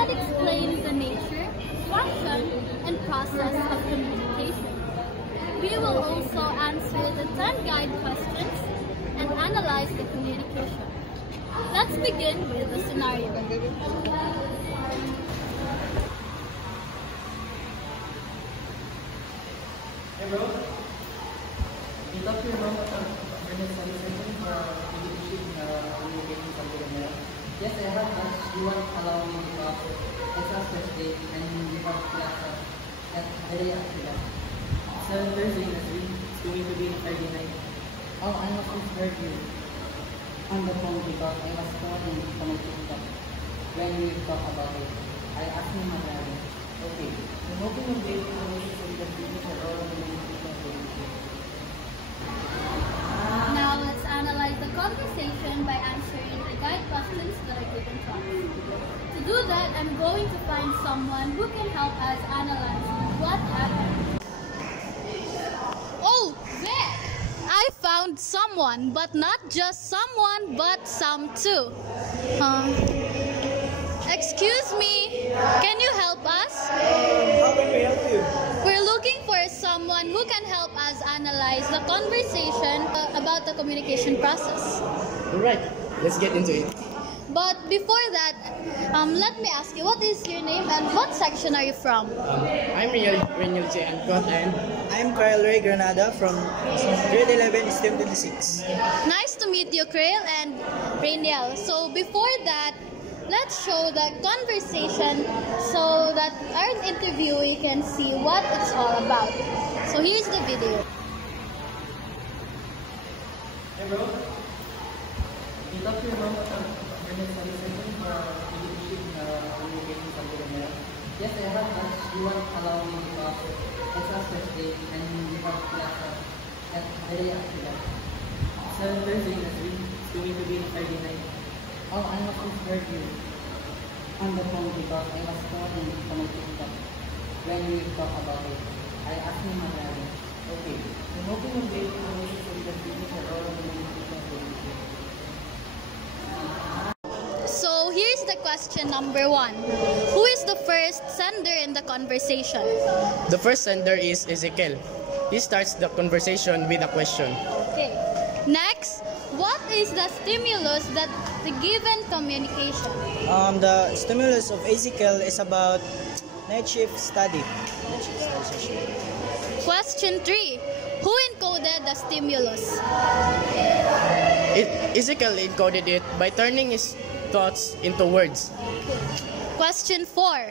that explains the nature, function, and process of communication. We will also answer the 10 guide questions and analyze the communication. Let's begin with the scenario. Hey bro, you talk to your mom about earnest study session for education communication something like that? Yes, I have, but she won't allow me because it's last Thursday and we have class at very after that. So Thursday next week, it's going to be Friday night. Oh, I must heard you on the phone because I was calling from my TikTok when we talk about it. I asked my mother, okay, I'm hoping you'll be able to the future or Now let's analyze the conversation by answering the guide questions that are given to us. To do that, I'm going to find someone who can help us analyze what happened. Oh, there! I found someone, but not just someone, but some too. Excuse me, can you help us? How can we help you? We're looking for someone who can help us analyze the conversation about the communication process. Alright, let's get into it. But before that, let me ask you, what is your name and what section are you from? I'm Reniel J. Ancot and I'm Kyle Ray Granada from grade 11, STEM 26. Nice to meet you, Krail and Rainiel. So before that, let's show the conversation so that our interviewee can see what it's all about. So here's the video. Hey bro, you talk to your mom about earnest study session for education communication something like that? Yes, I have, but she won't allow me because it's last Thursday and we have class at very after that. So Thursday next week, it's going to be Friday night. Oh, I must heard you on the phone because I was calling from my TikTok when we talk about it. I asked my mother, okay, I'm hoping you'll be able to the future or So here's the question number 1. Who is the first sender in the conversation? The first sender is Ezekiel. He starts the conversation with a question. Okay. Next, what is the stimulus that the given communication? The stimulus of Ezekiel is about night shift study. Session. Question 3. Who encoded the stimulus? Ezekiel encoded it by turning his thoughts into words. Question 4.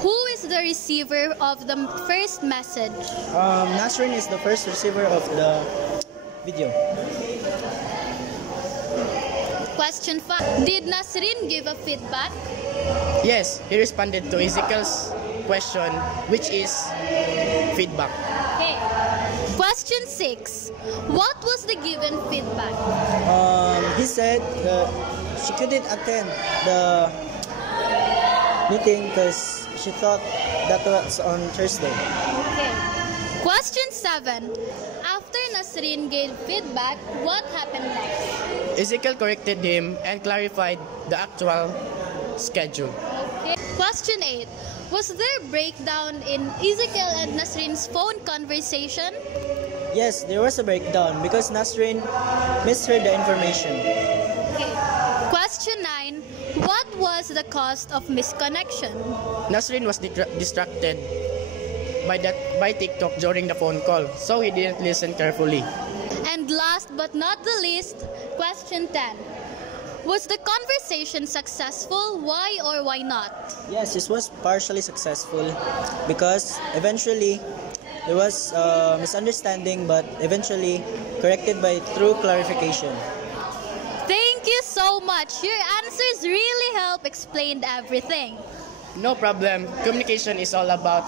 Who is the receiver of the first message? Nasrin is the first receiver of the video. Question 5. Did Nasrin give a feedback? Yes, he responded to Ezekiel's question, which is feedback. Okay. Question 6. What was the given feedback? He said she couldn't attend the meeting because she thought that was on Thursday. Okay. Question 7. After Nasrin gave feedback, what happened next? Ezekiel corrected him and clarified the actual schedule. Okay. Question 8. Was there breakdown in Ezekiel and Nasrin's phone conversation? Yes, there was a breakdown because Nasrin misheard the information. Okay. Question 9. What was the cause of misconnection? Nasrin was distracted by TikTok during the phone call, so he didn't listen carefully. And last but not the least, question 10. Was the conversation successful? Why or why not? Yes, it was partially successful because eventually there was a misunderstanding, but eventually corrected by true clarification. Thank you so much. Your answers really help explain everything. No problem. Communication is all about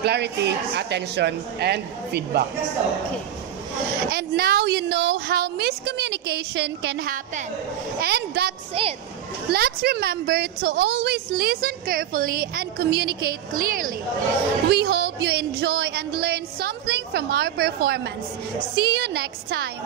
clarity, attention, and feedback. Okay. And now you know how miscommunication can happen. And that's it. Let's remember to always listen carefully and communicate clearly. We hope you enjoy and learn something from our performance. See you next time.